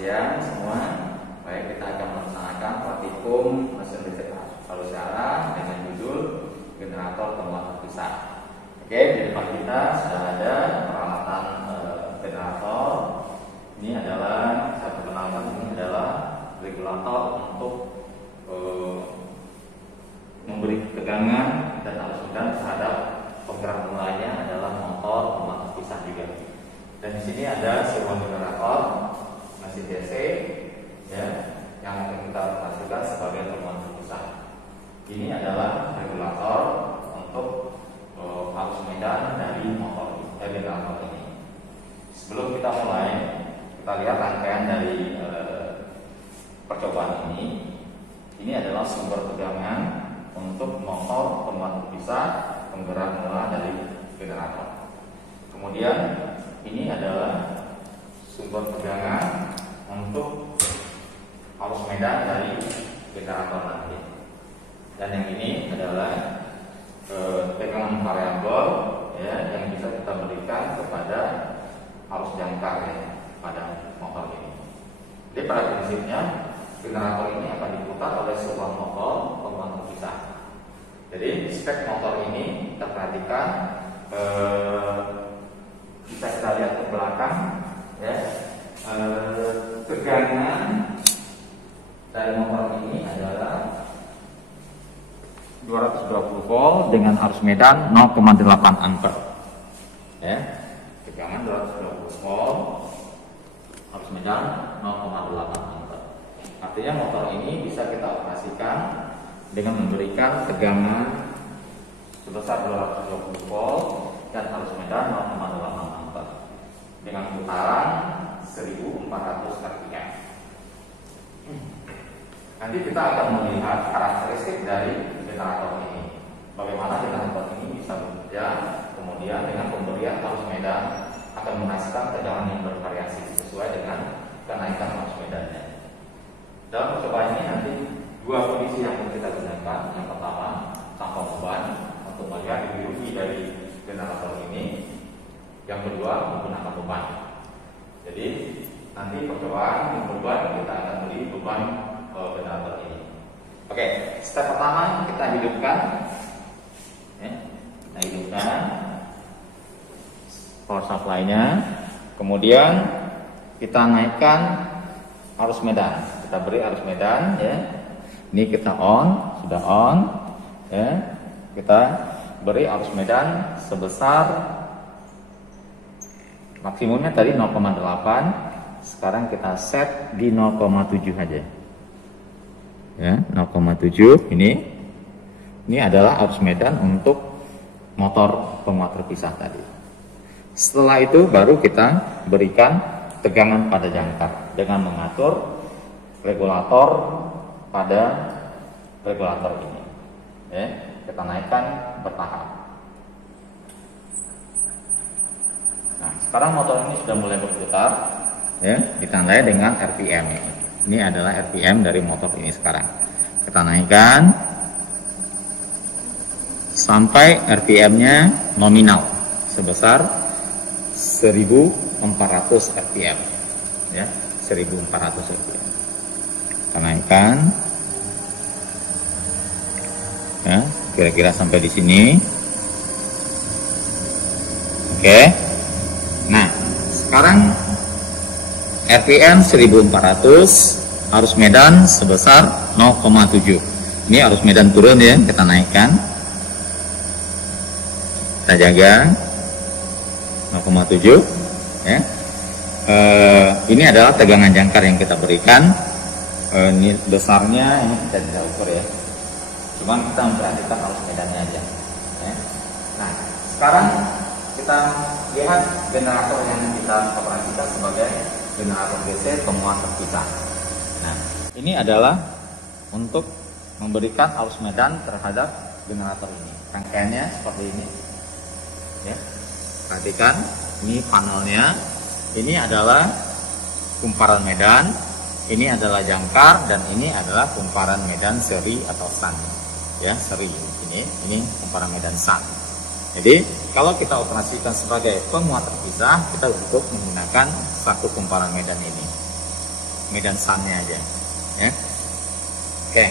siang semua. Baik, kita akan melaksanakan praktikum mesin listrik halus arah dengan judul generator temuan terpisah. Oke, di depan kita sudah ada peralatan generator. Ini adalah satu peralatan, ini adalah regulator untuk memberi tegangan dan arus medan terhadap penggerak mulanya adalah motor temuan terpisah juga. Dan di sini ada servo generator mesin DC, ya, yang akan kita operasikan sebagai temuan terpisah. Ini adalah regulator untuk arus medan dari generator ini. Sebelum kita mulai, kita lihat rangkaian dari percobaan ini. Ini adalah sumber tegangan untuk motor temuan terpisah penggerak mula dari generator. Kemudian ini adalah sumber tegangan untuk arus medan dari generator nanti. Dan yang ini adalah tegangan variabel, ya, yang bisa kita berikan kepada arus jangkar, ya, pada motor ini. Jadi pada prinsipnya generator ini akan diputar oleh sebuah motor temuan terpisah. Jadi spek motor ini kita perhatikan, bisa kita lihat ke belakang, ya, tegangan dari motor ini adalah 220 volt dengan arus medan 0,8 ampere, ya, tegangan 220 volt, arus medan 0,8 ampere. Artinya motor ini bisa kita operasikan dengan memberikan tegangan sebesar 220 volt dan arus medan 0,8 ampere dengan putaran 1400 rpm. Nanti kita akan melihat karakteristik dari generator ini. Bagaimana generator ini bisa bekerja, kemudian dengan pemberian arus medan akan menghasilkan tegangan yang bervariasi sesuai dengan kenaikan arus medannya. Dalam percobaan ini nanti dua kondisi yang kita gunakan. Yang pertama, tanpa beban untuk melihat ideologi dari generator ini. Yang kedua, menggunakan beban. Jadi nanti percobaan yang beban kita akan beri beban generator ini. Oke, step pertama kita hidupkan, ya, kita hidupkan power supply-nya. Kemudian kita naikkan arus medan. Kita beri arus medan, ya. Ini kita on, sudah on, ya. Kita beri arus medan sebesar maksimumnya tadi 0,8. Sekarang kita set di 0,7 aja. Ya, 0,7 ini adalah arus medan untuk motor pemuat terpisah tadi. Setelah itu baru kita berikan tegangan pada jangkar dengan mengatur regulator pada regulator ini. Ya, kita naikkan bertahap. Nah, sekarang motor ini sudah mulai berputar, ya, ditandai dengan RPM. Ini adalah RPM dari motor ini sekarang. Kita naikkan sampai RPM-nya nominal sebesar 1400 RPM, ya, 1400 RPM. Kita naikkan, ya, kira-kira sampai di sini. Oke. Nah, sekarang RPM 1400, arus medan sebesar 0,7. Ini arus medan turun, ya, kita naikkan. Kita jaga 0,7, ya. Ini adalah tegangan jangkar yang kita berikan. Ini besarnya ini kita tidak ukur, ya. Cuma kita memperhatikan arus medannya aja, ya. Nah, sekarang kita lihat generator yang kita operasikan sebagai generator DC temuan terpisah. Nah, ini adalah untuk memberikan arus medan terhadap generator ini. Rangkaiannya seperti ini, ya. Perhatikan, ini panelnya. Ini adalah kumparan medan, ini adalah jangkar, dan ini adalah kumparan medan seri atau shunt, ya, seri. Ini kumparan medan shunt. Jadi kalau kita operasikan sebagai pemuat terpisah, kita cukup menggunakan satu kumparan medan ini. medan sunnya aja, ya. Oke,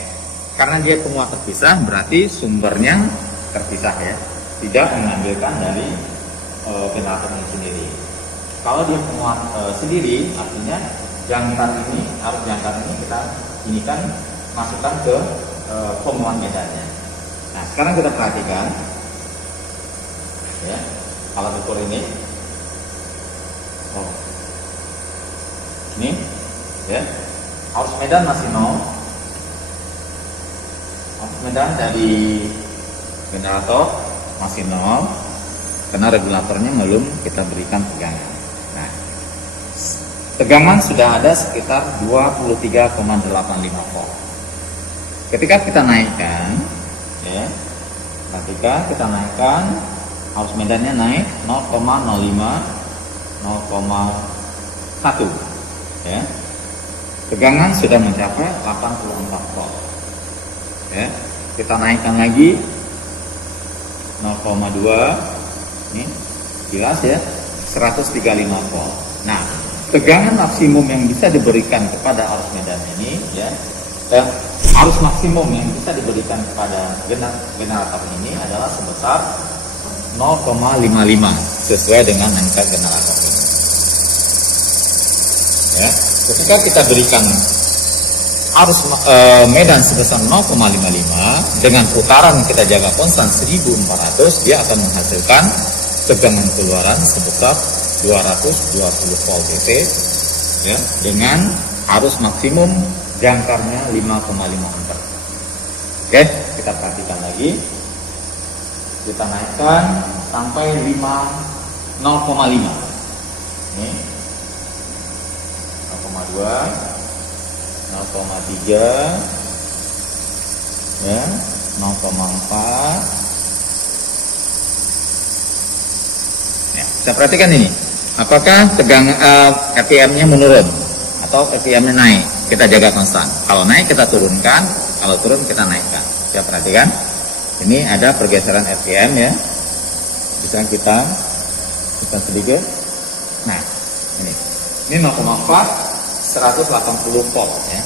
karena dia semua terpisah, berarti sumbernya terpisah ya, tidak mengambilkan dari generatornya sendiri. Kalau dia semua sendiri, artinya jangkar ini, arus jangkar ini kita ini kan masukkan ke pemuat medannya. Nah, sekarang kita perhatikan, ya, alat ukur ini, ini, ya, arus medan masih 0, arus medan dari generator masih 0, karena regulatornya belum kita berikan tegangan. Nah, tegangan sudah ada sekitar 23,85 volt. Ketika kita naikkan, ya, ketika kita naikkan, arus medannya naik 0,05, 0,1, ya. Tegangan sudah mencapai 84 volt. Ya, kita naikkan lagi 0,2, ini jelas ya, 135 volt. Nah, tegangan maksimum yang bisa diberikan kepada arus medan ini, ya, arus maksimum yang bisa diberikan kepada generator ini adalah sebesar 0,55 sesuai dengan angka generator ini. Ya, ketika kita berikan arus medan sebesar 0,55 dengan putaran kita jaga konstan 1400, dia akan menghasilkan tegangan keluaran sebesar 220 volt DC, ya, dengan arus maksimum jangkarnya 5,5 ampere. Oke, kita perhatikan lagi, kita naikkan sampai 0,5, ini 0,2, 0,3, ya, 0,4. Ya, kita perhatikan ini, apakah tegangan RPM-nya menurun atau RPM-nya naik. Kita jaga konstan. Kalau naik kita turunkan, kalau turun kita naikkan. Kita perhatikan, ini ada pergeseran RPM ya. Bisa kita sedikit. Nah, ini 0,4, 180 volt ya.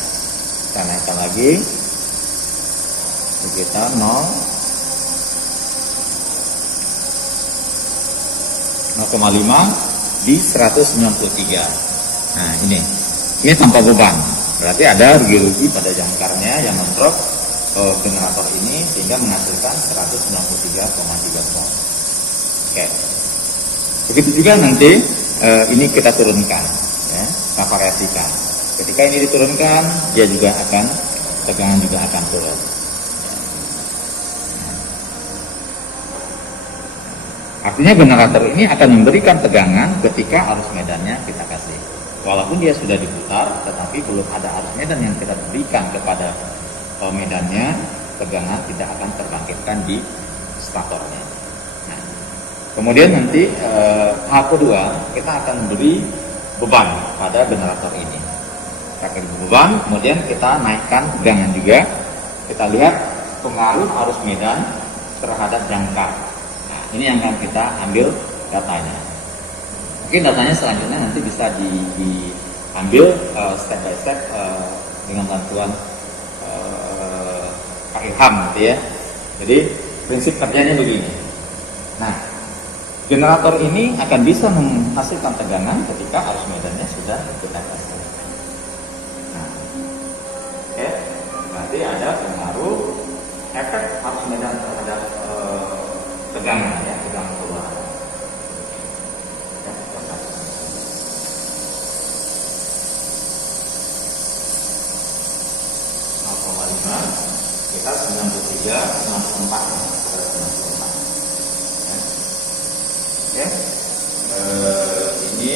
Kita naikkan lagi sekitar 0,5 di 193. Nah, ini tanpa beban. Berarti ada rugi-rugi pada jangkarnya yang mendrop generator ini sehingga menghasilkan 193,3 volt. Oke. Begitu juga nanti ini kita turunkan, ya, kita variasikan. Ketika ini diturunkan, dia juga akan tegangan juga akan turun. Artinya generator ini akan memberikan tegangan ketika arus medannya kita kasih. Walaupun dia sudah diputar, tetapi belum ada arus medan yang kita berikan kepada medannya, tegangan tidak akan terbangkitkan di statornya. Nah, kemudian nanti hal kedua, kita akan beri beban pada generator ini. Kita beri beban, kemudian kita naikkan tegangan juga. Kita lihat pengaruh arus medan terhadap jangkar. Nah, ini yang akan kita ambil datanya. Mungkin datanya selanjutnya nanti bisa diambil step by step dengan bantuan Pak Ilham gitu ya. Jadi prinsip kerjanya begini. Nah, generator ini akan bisa menghasilkan tegangan ketika arus medannya sudah kita kasih. Nah, oke, berarti ada pengaruh efek arus medan terhadap tegangan ya, tegangan keluar. 0,5, kita 93, 94, ya. Ini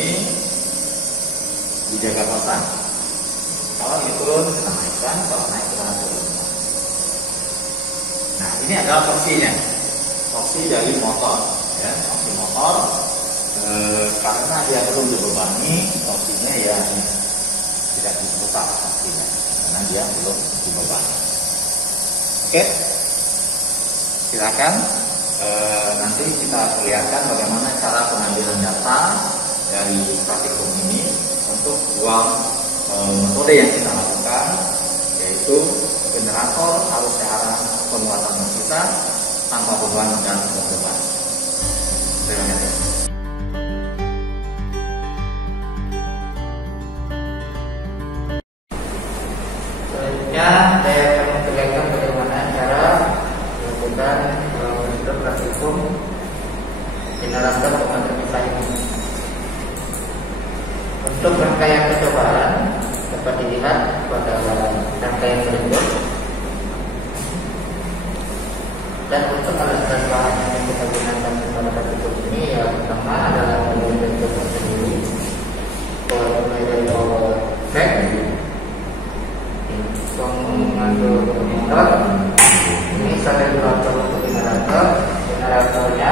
dijaga konstan. Kalau ini turun kita naikkan, kalau naik kita turunkan. Nah, ini adalah torsinya, torsi dari motor, ya, torsi motor. Karena dia belum dibebani, torsinya ya tidak besar torsinya, karena dia belum dibebani. Oke, silakan. Nanti kita perlihatkan bagaimana cara pengambilan data dari praktikum ini untuk uang metode yang kita lakukan, yaitu generator arus searah penguatan kita tanpa beban dan beban. Terima kasih. Selanjutnya saya akan memperlihatkan bagaimana cara melakukan bentuk praktikum generator penguatan terpisah ini. Untuk rangkaian percobaan dapat dilihat pada rangkaian berikut. Dan untuk alat-alat bahan yang kita gunakan pada praktikum ini, yang pertama adalah bentuk sendiri, mulai dari power track, pengatur motor, ini regulator untuk generatornya,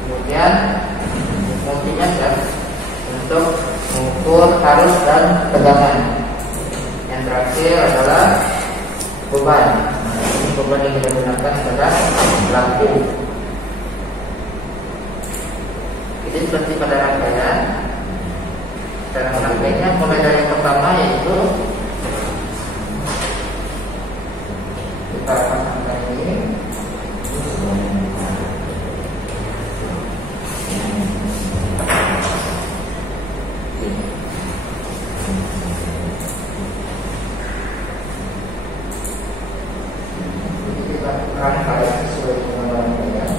kemudian multimeter untuk mengukur arus dan tegangan. Yang terakhir adalah beban. Ini beban yang kita gunakan adalah lampu. Jadi seperti pada rangkaian. Cara rangkaiannya mulai dari yang pertama, yaitu kita pasangkan ini. Rangkaian sesuai dengan rangkaian.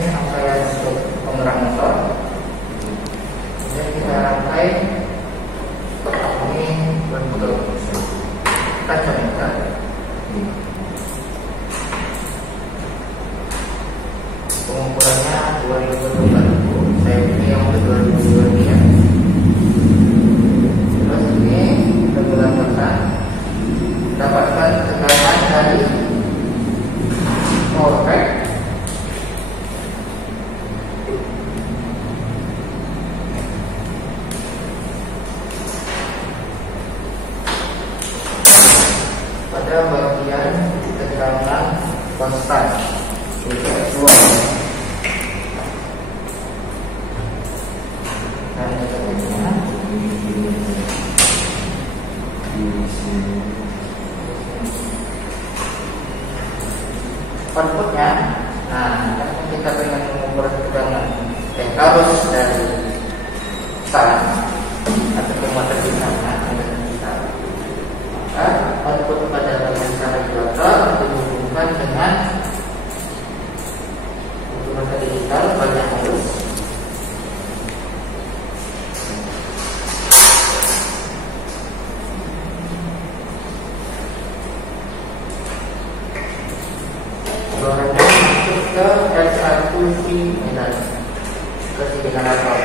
Ini rangkaian untuk penggerak motor. Kemudian kita rangkai ini bentuk kacameter. Pengukurannya 2024. Saya pilih yang untuk 2022 ya. Terus ini regulatornya dapatkan tegangan dari power pack. Pada bagian tekanan konstan untuk F2 dan seterusnya. Outputnya, nah kita ingin mengukur tegangan arus dari star atau penguatan tegangan output pada bagian regulator dihubungkan dengan multimeter digital bagian halus. Bahannya masuk ke S1 meter ke generator.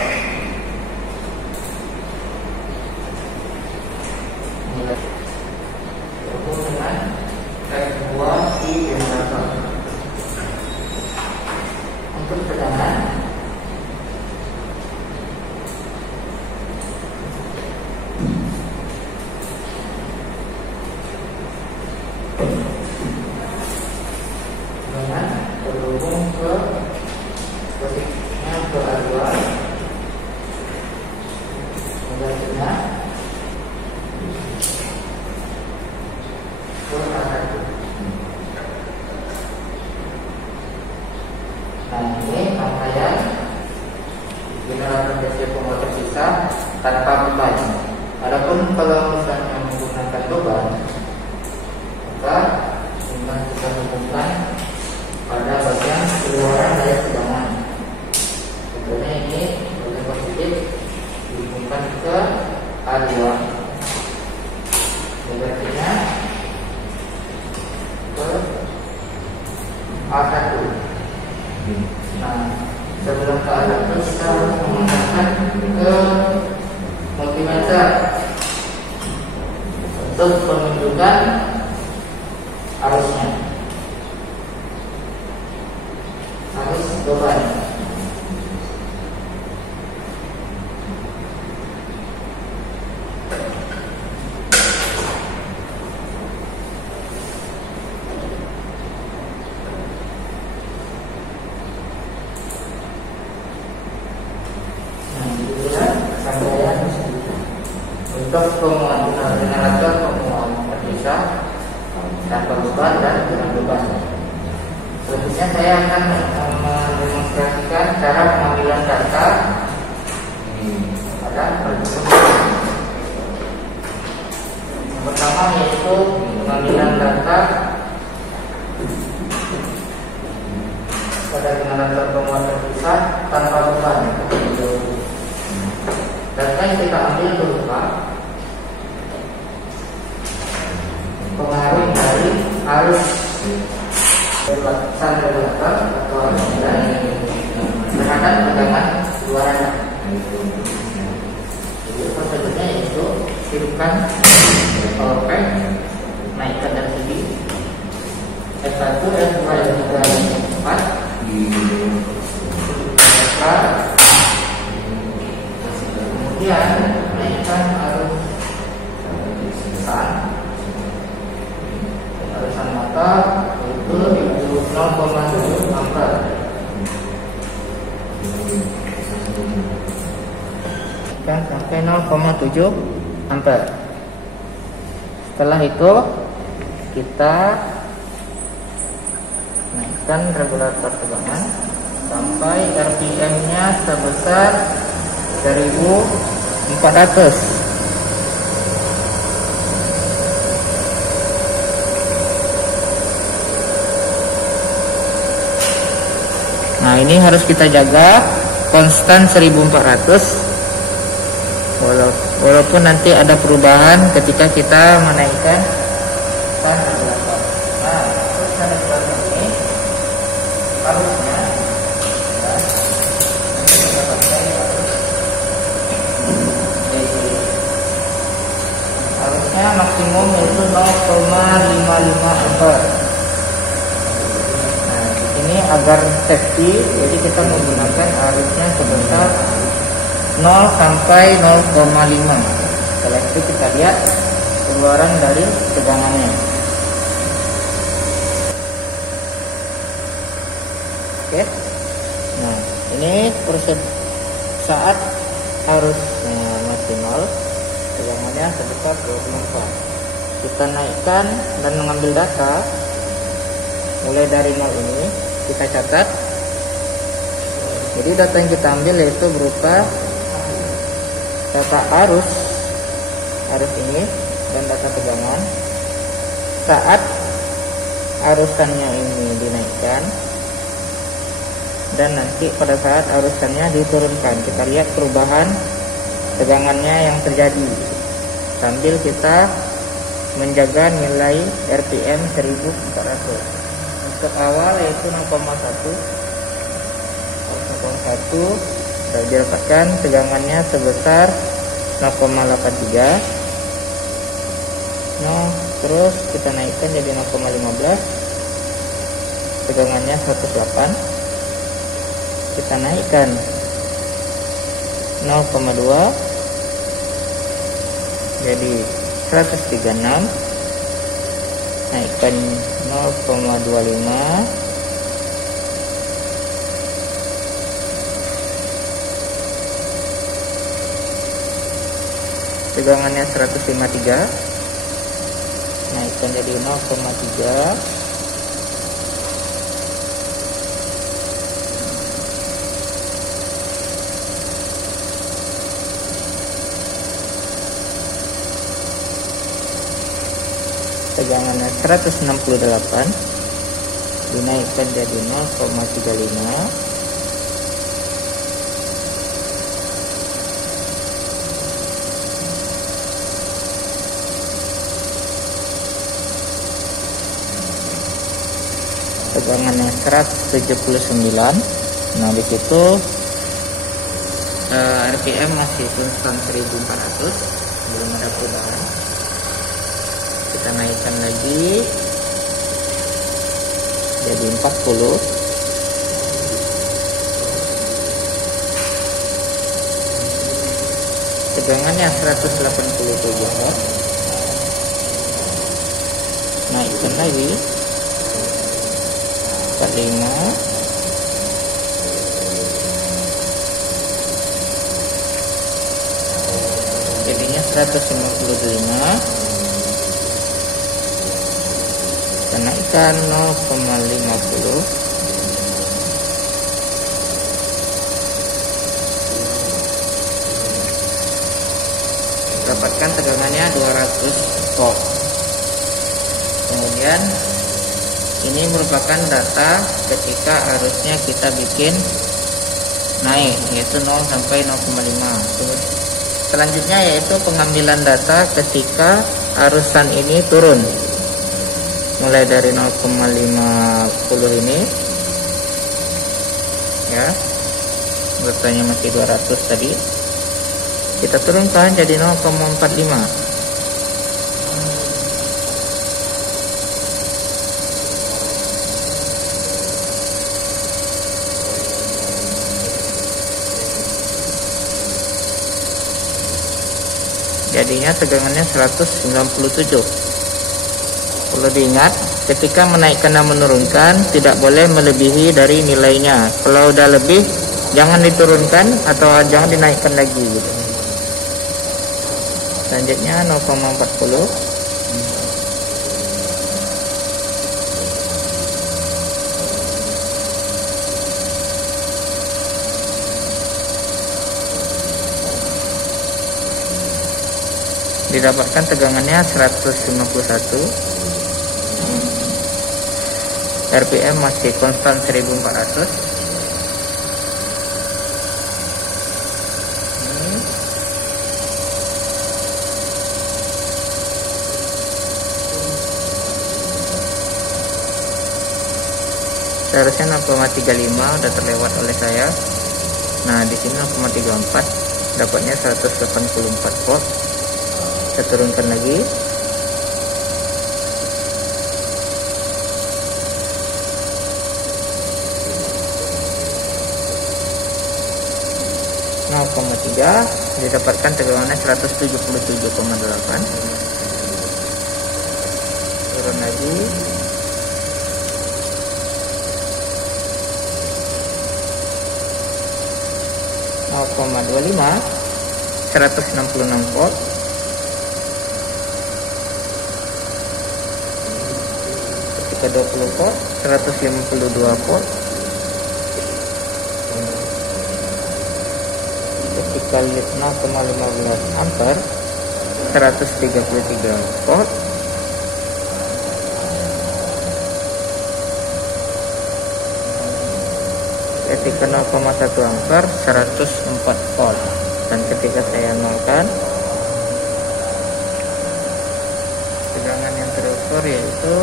Dengan F2 di generator. Untuk tegangan terhubung ke posisinya ke A2, selanjutnya ke A1. Nah, ini rangkaian generator DC penguat terpisah tanpa beban. Adapun kalau misalnya menggunakan beban, maka kita hubungkan pada bagian keluaran daya tegangan. Contohnya ini bagian positif dihubungkan ke A2, negatifnya ke A1. Nah, sebelum ke A1 kita harus memindahkan ke multimeter untuk menunjukkan arusnya, arus beban. untuk generator pemuat terpisah tanpa beban dan dengan beban. Selanjutnya saya akan mendemonstrasikan cara pengambilan data pada perhitungan. Yang pertama yaitu pengambilan data pada generator pemuat terpisah tanpa beban. Data yang kita ambil berupa pengaruh dari arus batasan regulator atau arus terhadap tegangan luarannya. Jadi prosedurnya yaitu hidupkan power pack, naikkan dari segi S1, S2, S3, S4, kemudian naikkan arus arusan motor itu 0,7 ampere dan sampai 0,7 ampere. Setelah itu kita naikkan regulator tegangan sampai RPM-nya sebesar 1400. Nah, ini harus kita jaga konstan 1400 walaupun nanti ada perubahan ketika kita menaikkan regulator. Nah, terus regulator ini harusnya maksimum yaitu 0,55 ampere. Ini agar safety, jadi kita menggunakan arusnya sebesar 0 sampai 0,5. Setelah itu kita lihat keluaran dari tegangannya. Oke. Nah, ini proses saat arusnya masih 0, tegangannya sebesar 24. Kita naikkan dan mengambil data mulai dari 0 ini. Kita catat. Jadi data yang kita ambil yaitu berupa data arus ini dan data tegangan saat arusannya ini dinaikkan dan nanti pada saat arusannya diturunkan. Kita lihat perubahan tegangannya yang terjadi sambil kita menjaga nilai RPM 1400. Untuk awal yaitu 0,1 dan didapatkan tegangannya sebesar 0,83. Nah, terus kita naikkan jadi 0,15, tegangannya 108. Kita naikkan 0,2 jadi 136. Naikkan 0,25, tegangannya 153. Naikkan jadi 0,3. Tegangannya 168, dinaikkan jadi 0,35. Tegangannya 179. Nah, di situ RPM masih konstan 1400, belum ada perubahan. Kita naikkan lagi jadi 40. Tegangannya 187. Naikkan lagi 45. Jadinya 190. 155, kita naikkan 0,50, dapatkan tegangannya 200 volt. Kemudian ini merupakan data ketika arusnya kita bikin naik, yaitu 0 sampai 0,5. Selanjutnya yaitu pengambilan data ketika arusan ini turun, mulai dari 0,50 ini ya, datanya masih 200 tadi, kita turunkan jadi 0,45. Jadinya tegangannya 197. Perlu diingat, ketika menaikkan dan menurunkan tidak boleh melebihi dari nilainya. Kalau udah lebih, jangan diturunkan atau jangan dinaikkan lagi gitu. Selanjutnya 0,40. Didapatkan tegangannya 151, RPM masih konstan 1400. Seharusnya 0,35 udah terlewat oleh saya. Nah, di sini 0,34, dapatnya 184 volt. Kita turunkan lagi. Didapatkan tegangannya 177,8. Turun lagi. .25, 166 volt. Ketika 20 volt, 152 volt. Ketika 0,15 ampere, 133 volt. Ketika 0,1 ampere, 104 volt. Dan ketika saya nolkan, tegangan yang terukur yaitu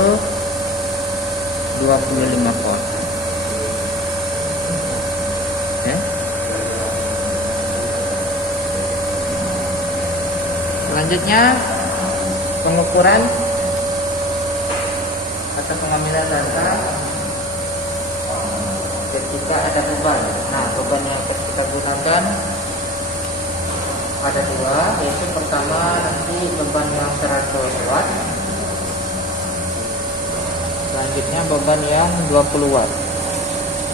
25 volt. Ya. Selanjutnya pengukuran atau pengambilan data ketika ada beban. Nah, beban yang kita gunakan ada dua, yaitu pertama nanti beban yang 100 watt, selanjutnya beban yang 20 watt.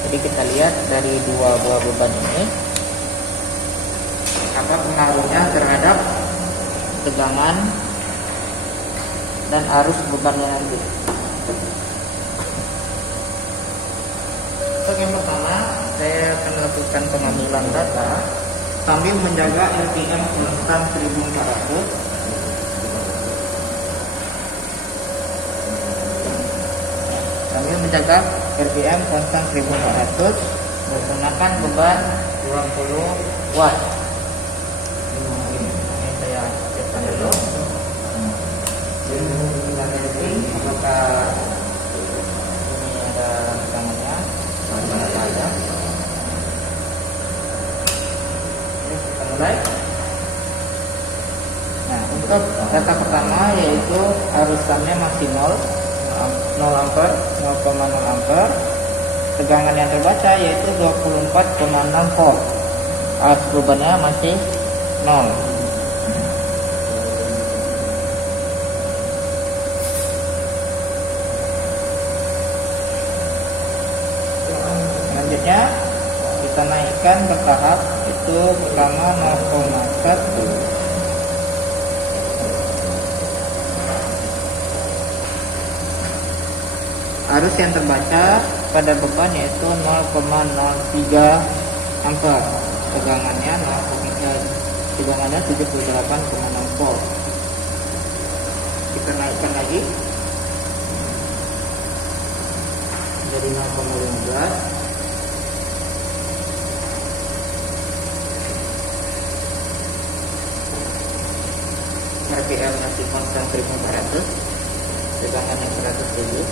Jadi kita lihat dari dua buah beban ini apa pengaruhnya terhadap tegangan dan arus bebannya nanti. Untuk yang pertama, saya akan lakukan pengambilan data sambil menjaga RPM konstan 1400. Sambil menjaga RPM konstan 1400 menggunakan beban 20 watt. Ini saya cekkan dulu. Kita testing apakah ini ada tegangannya. Ada. Kita mulai. Nah, untuk data pertama yaitu arusannya masih 0 ampere, 0,0 ampere. Tegangan yang terbaca yaitu 24,6 volt. Arus bebannya masih 0. Selanjutnya kita naikkan bertahap, itu pertama 0,1, arus yang terbaca pada beban yaitu 0,03 ampere. Tegangannya 78,6 volt. Kita naikkan lagi jadi 0,15. RPM masih konstan 1400, tegangannya 107,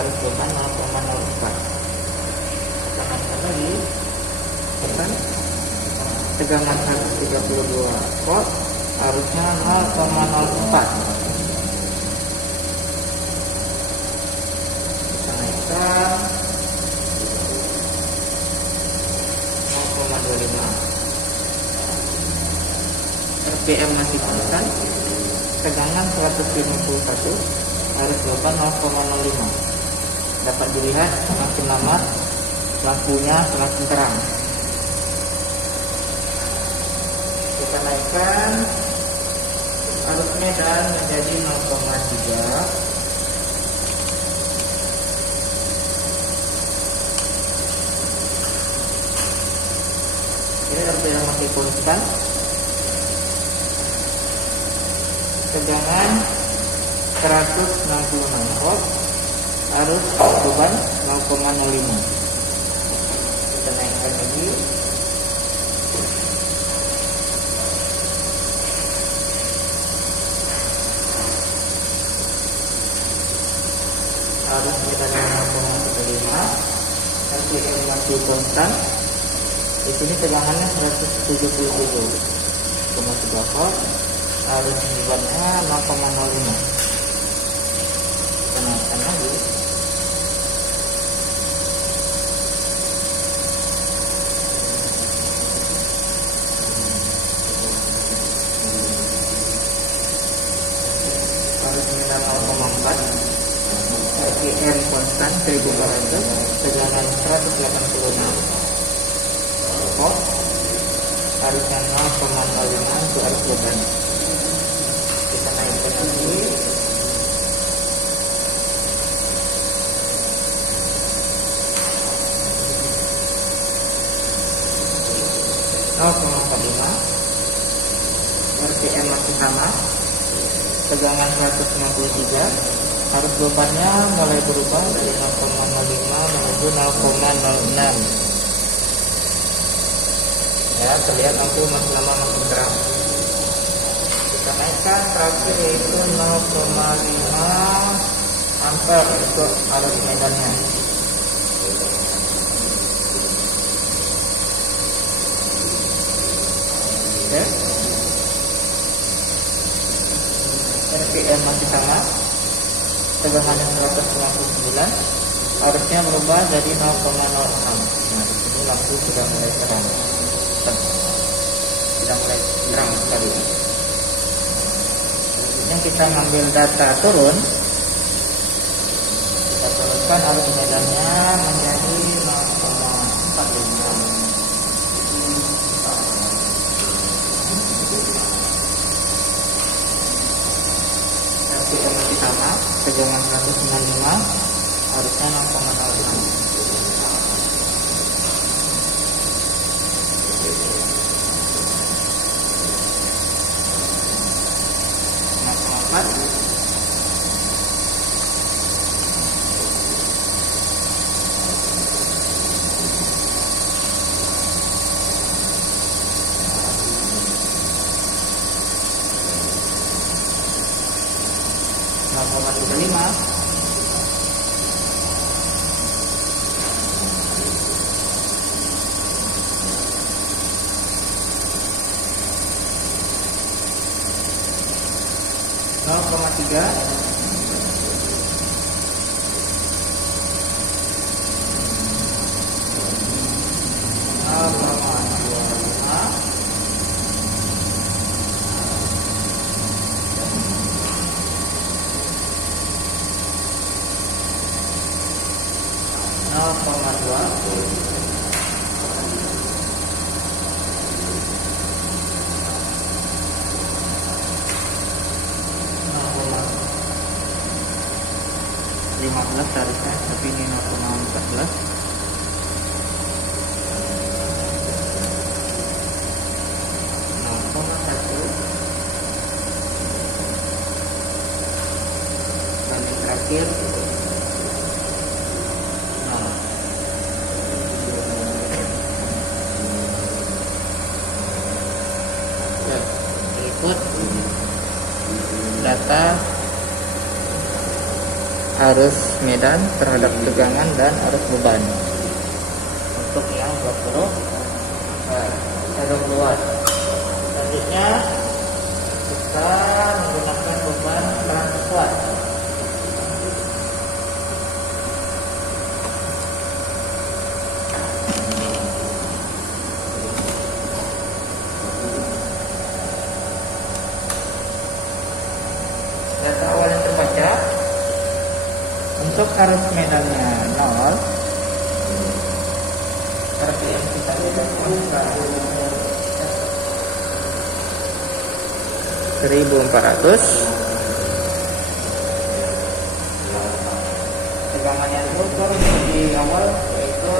arus beban 0,04. Kita naikkan lagi tekan tegangan 132 volt, arusnya 0,04. Kita naikkan 0,25. RPM masih konstan, tegangan 151, arus beban 0,05. Dapat dilihat semakin lama lampunya semakin terang. Kita naikkan arus medan menjadi 0,3. Ini RPM masih konstan, tegangan 166 volt, arus beban 0,05. Kita naikkan lagi arus medannya 0,35. RPM masih konstan. Di sini tegangannya 177,3 volt, arus bebannya 0,05. Kita naikkan lagi arus medan 0,4. RPM konstan 1400, tegangan 186 volt, arusnya 0,05 untuk arus beban. Kita naikkan lagi RPM masih sama, tegangan 163, arus bebannya mulai berubah dari 0,05 menuju 0,06. Ya, terlihat lampu makin lama makin terang. Kita naikkan terakhir yaitu 0,5 ampere untuk arus medannya. Oke. RPM masih sama, tegangannya 199, arusnya berubah jadi 0,06. Nah, di sini lampu sudah mulai terang. Sudah mulai terang sekali. Selanjutnya kita ambil data turun. Kita turunkan arus medannya menjadi 0,45. RPM masih sama, tegangan 195, arusnya 0,06. harusnya, tapi ini 0,14. Banding terakhir 0. Berikut data arus medan terhadap tegangan dan arus beban untuk yang 20 watt. Selanjutnya kita menggunakan beban 100 watt. Data awal yang terbaca untuk arus medannya 0, RPM kita 1400, tegangannya diukur di awal yaitu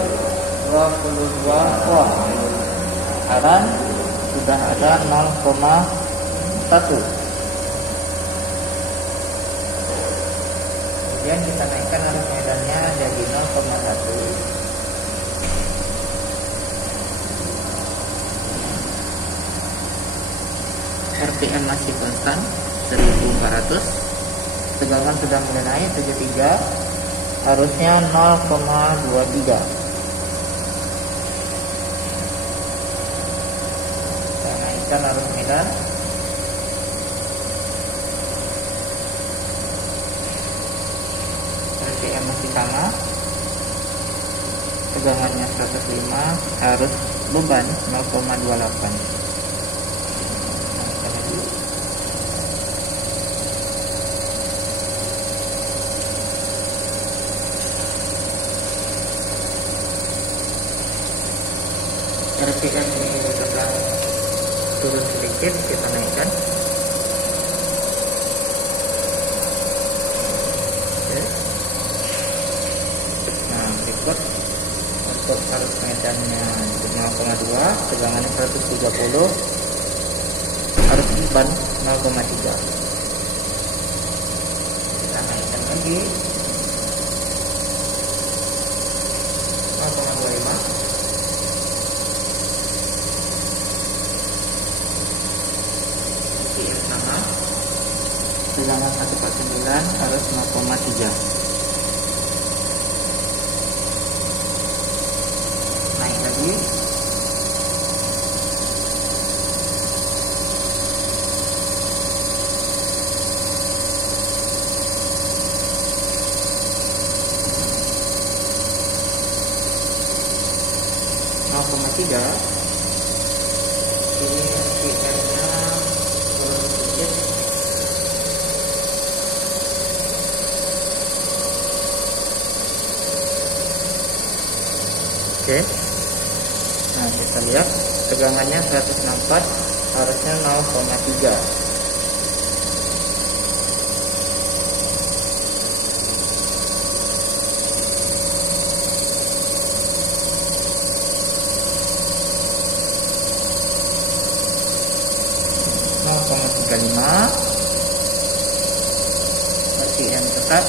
22 volt, sekarang sudah ada 0,1. Kemudian kita naikkan arus medannya jadi 0,1. RPM masih konstan 1400. Tegangan sudah mulai naik 73. Arusnya 0,23. Kita naikkan arus medan. RPM masih sama, tegangannya 105, arus beban 0,28. RPM ini sedang turun sedikit, kita naikkan. Berikut untuk arus medannya 0,2, tegangannya 130, arus beban 0,3. Kita naikkan lagi 0,25. Yang sama, tegangan 149, arus 0,3. Naik lagi. Tiga. Ini RPM-nya turun sedikit. Oke. Nah, kita lihat tegangannya 164, harusnya 0,3. RPM tetap,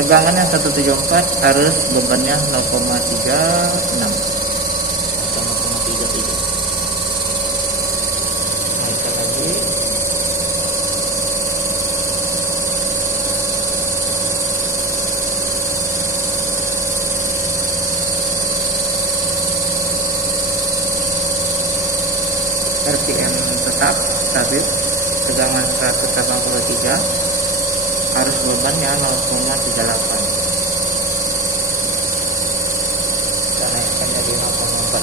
tegangannya 174, harus bebannya 0,36. Naikkan lagi. RPM tetap stabil, tegangan 183, harus bebannya 0,38. Kita naikkan jadi 0,45.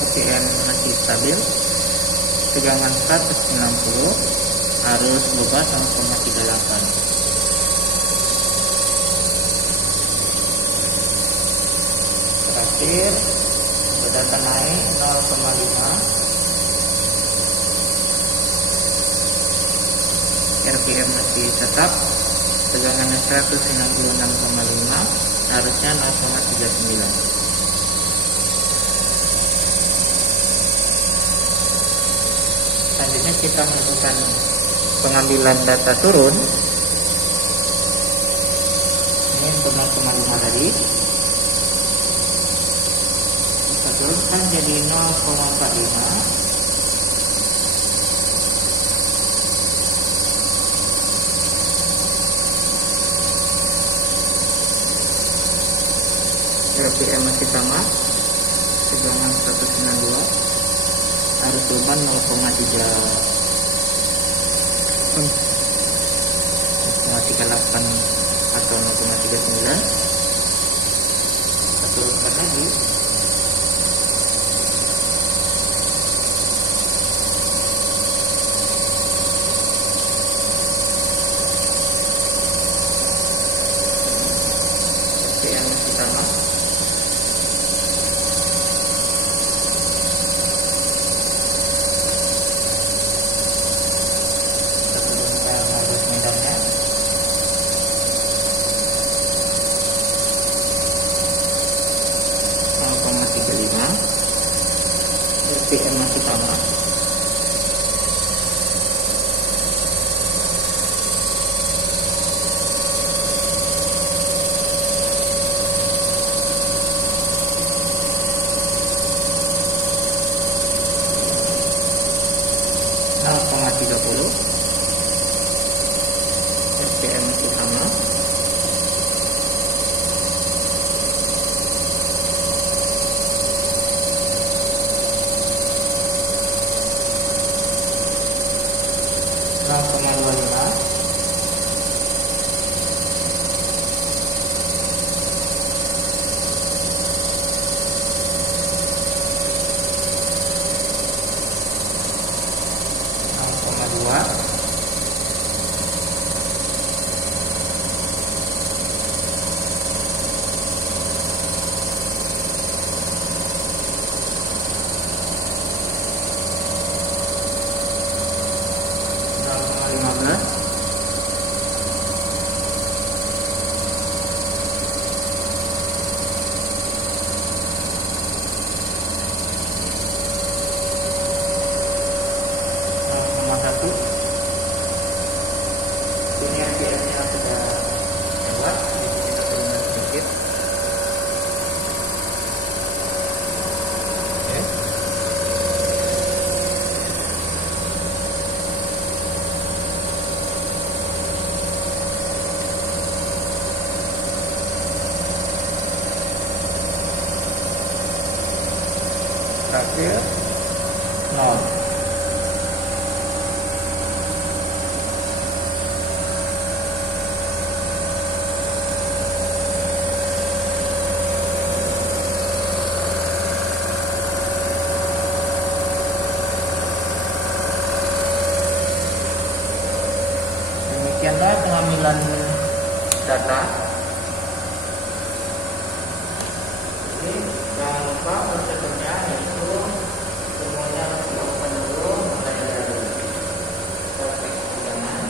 RPM masih stabil, tegangan 190, harus beban 0,38. Terakhir berdata naik 0,5, RPM masih tetap, tegangannya 196,5, harusnya 0,39. Selanjutnya kita melakukan pengambilan data turun. Ini untuk 0,5 tadi kita turunkan jadi 0,45. RPM masih sama, tegangan 192, harus beban 0,38 atau 0,39. Kita turunkan lagi. RPM masih sama. RPM masih sama. RPM masih sama. Ini RPM-nya sudah lewat, jadi kita turunkan sedikit. Oke. Terakhir 0. Demikianlah pengambilan data. Jadi jangan lupa prosedurnya, yaitu semuanya harus dilakukan dulu mulai dari proses tegangan,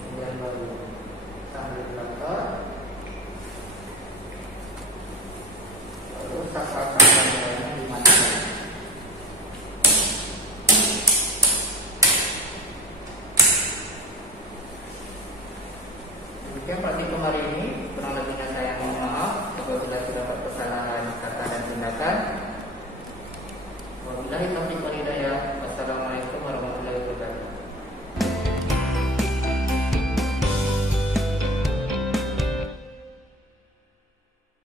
kemudian baru sambil dilakukan, lalu sakral nilainya di mana. Demikian praktikum hari ini. Kurang lebihnya saya mohon maaf apabila terdapat kesalahan kata dan tindakan. Wabillahi taufiq.